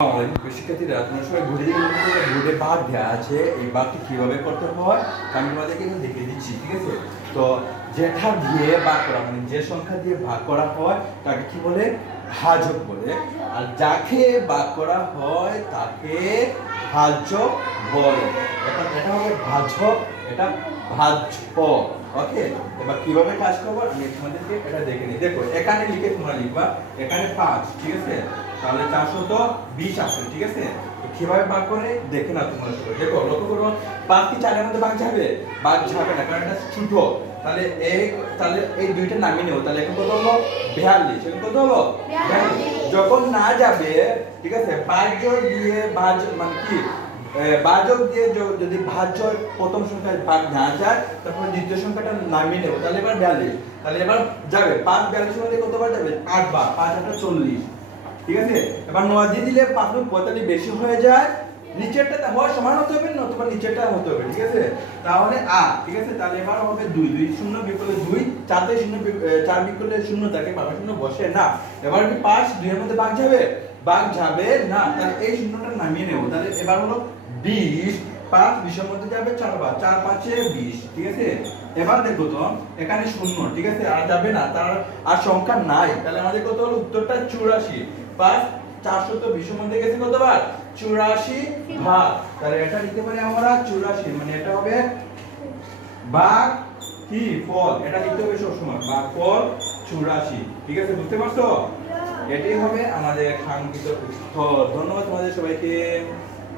শিক্ষার্থীরা তোমরা সবাই বোর্ডে বাদ দেওয়া আছে, এই বাদটি কিভাবে করতে হয় আমি তোমাদেরকে এখন দেখিয়ে দিচ্ছি। ঠিক আছে, তো যেটা দিয়ে ভাগ করা মানে যে সংখ্যা দিয়ে ভাগ করা হয় তাকে কি বলে? ভাজক বলে। আর যাকে ভাগ করা হয় তাকে ভাজক বলে। এখন এটা হবে ভাজক, এটা ভাজ্য। ওকে, এবার কিভাবে কাজ করবো আমি তোমাদেরকে এটা দেখে নিই। দেখো এখানে লিখে তোমরা লিখবা এখানে 5, ঠিক আছে, তাহলে 420 আসবে। ঠিক আছে, কিভাবে ভাগ করে দেখে না তোমরা সবাই। দেখো লক্ষ্য করো, 5 কি 4 এর মধ্যে ভাগ যাবে? ভাগ যাবে না, কারণ এটা ছোট। তাহলে এই দুইটা নামিয়ে নেব। তাহলে এখন কত হলো? 42। এখন কত হলো? 42। যখন না যাবে, ঠিক আছে, ভাজ্য দিয়ে মানে কি ভাজক দিয়ে যদি ভাজ্য প্রথম সংখ্যায় ভাগ না যায় তারপর দ্বিতীয় সংখ্যাটা নামিয়ে নেব। তাহলে এবার 42, তাহলে এবার যাবে 5 42 মধ্যে কতবার যাবে? 8 বার। 5 8 40। ঠিক আছে, এবার 9 দিয়ে দিলে 5 45 বেশি হয়ে যায়। নিচেরটা হয় সমান হতে হবে, নতুবা নিচেরটা হতে হবে। ঠিক আছে, তাহলে 8। ঠিক আছে, তাহলে এবার হবে 2 2 0 বিকল্পে 2, 4 তে 0 4 বিকল্পে 0 থাকে, বাবা 0 বসে না। এবার কি 5 2 এর মধ্যে ভাগ যাবে? ভাগ যাবে না, তাহলে এই শূন্যটা নামিয়ে নেব। তাহলে এবার হলো 20। 5 20 এর মধ্যে যাবে 4 বার, 4 5 এ 20। ঠিক আছে, এবার দেখো তো এখানে 0, ঠিক আছে, আর যাবে না, তার আর সংখ্যা নাই। তাহলে আমাদের কত হলো? উত্তরটা 84। 5 420 এর মধ্যে গেছে কতবার? 84 ভাগ। তাহলে এটা লিখতে পারি আমরা 84, মানে এটা হবে ভাগ কি ফল, এটা লিখতে হবে সবসময় ভাগ ফল 84। ঠিক আছে, বুঝতে পারছো? এটাই হবে আমাদের কাঙ্ক্ষিত উত্তর। ধন্যবাদ তোমাদের সবাইকে।